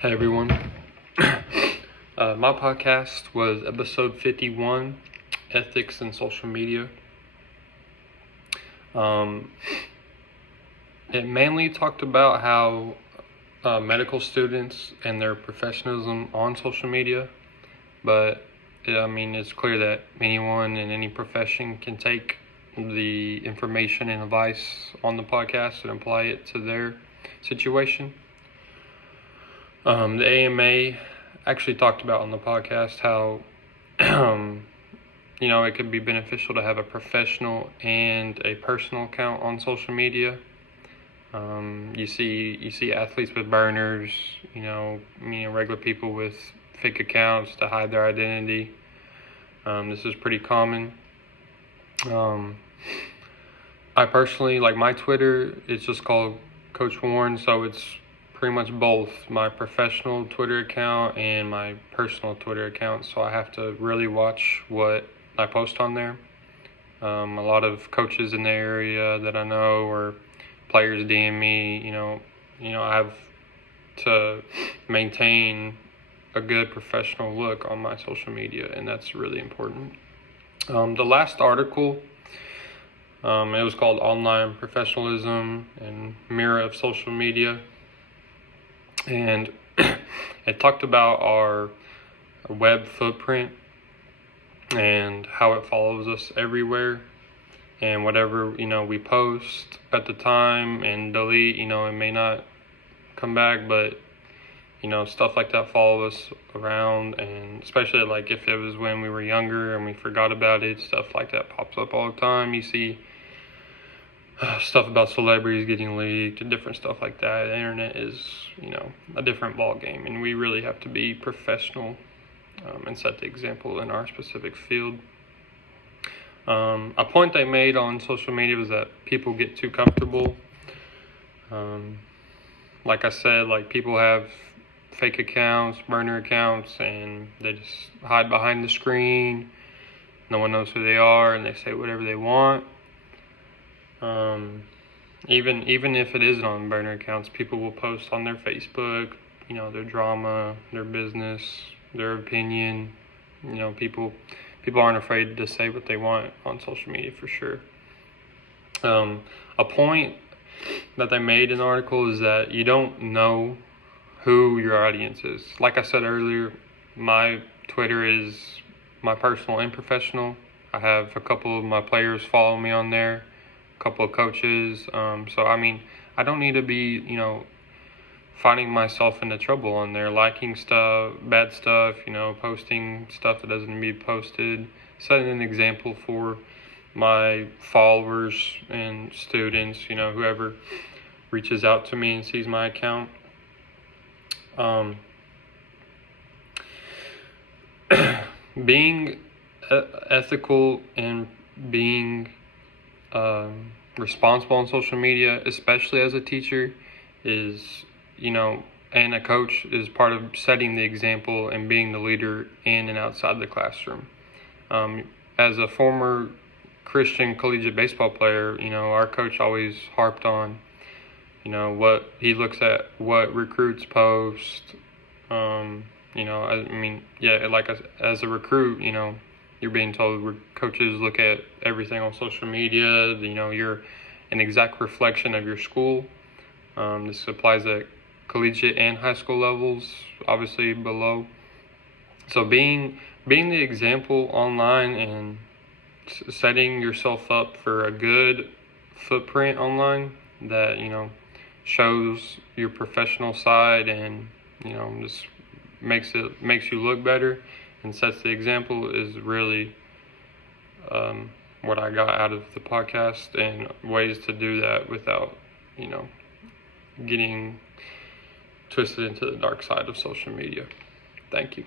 Hey everyone. My podcast was episode 51, Ethics in Social Media. It mainly talked about how medical students and their professionalism on social media, but it's clear that anyone in any profession can take the information and advice on the podcast and apply it to their situation. The AMA actually talked about on the podcast how, it could be beneficial to have a professional and a personal account on social media. You see athletes with burners, regular people with fake accounts to hide their identity. This is pretty common. I personally, like my Twitter, it's just called Coach Warren, so it's pretty much both my professional Twitter account and my personal Twitter account, so I have to really watch what I post on there. A lot of coaches in the area that I know or players DM me, I have to maintain a good professional look on my social media, and that's really important. The last article, it was called Online Professionalism and Mirror of Social Media. And it talked about our web footprint and how it follows us everywhere, and whatever we post at the time and delete, it may not come back, but stuff like that follow us around, and especially like if it was when we were younger and we forgot about it, stuff like that pops up all the time. You see stuff about celebrities getting leaked and different stuff like that. The internet is, a different ball game, and we really have to be professional and set the example in our specific field. A point they made on social media was that people get too comfortable. Like I said, people have fake accounts, burner accounts, and they just hide behind the screen. No one knows who they are, and they say whatever they want. Even if it isn't on burner accounts, people will post on their Facebook, their drama, their business, their opinion. People aren't afraid to say what they want on social media for sure. A point that they made in the article is that you don't know who your audience is. Like I said earlier, my Twitter is my personal and professional. I have a couple of my players follow me on there, a couple of coaches. So I don't need to be, finding myself into trouble on there, liking stuff, bad stuff, posting stuff that doesn't need to be posted, setting an example for my followers and students, whoever reaches out to me and sees my account. Being ethical and being responsible on social media, especially as a teacher, is, and a coach, is part of setting the example and being the leader in and outside the classroom. As a former Christian collegiate baseball player, our coach always harped on, what he looks at, what recruits post. As a recruit, you're being told coaches look at everything on social media. You're an exact reflection of your school. This applies at collegiate and high school levels, obviously below. So being the example online and setting yourself up for a good footprint online that shows your professional side and just makes you look better and sets the example is really what I got out of the podcast, and ways to do that without getting twisted into the dark side of social media. Thank you.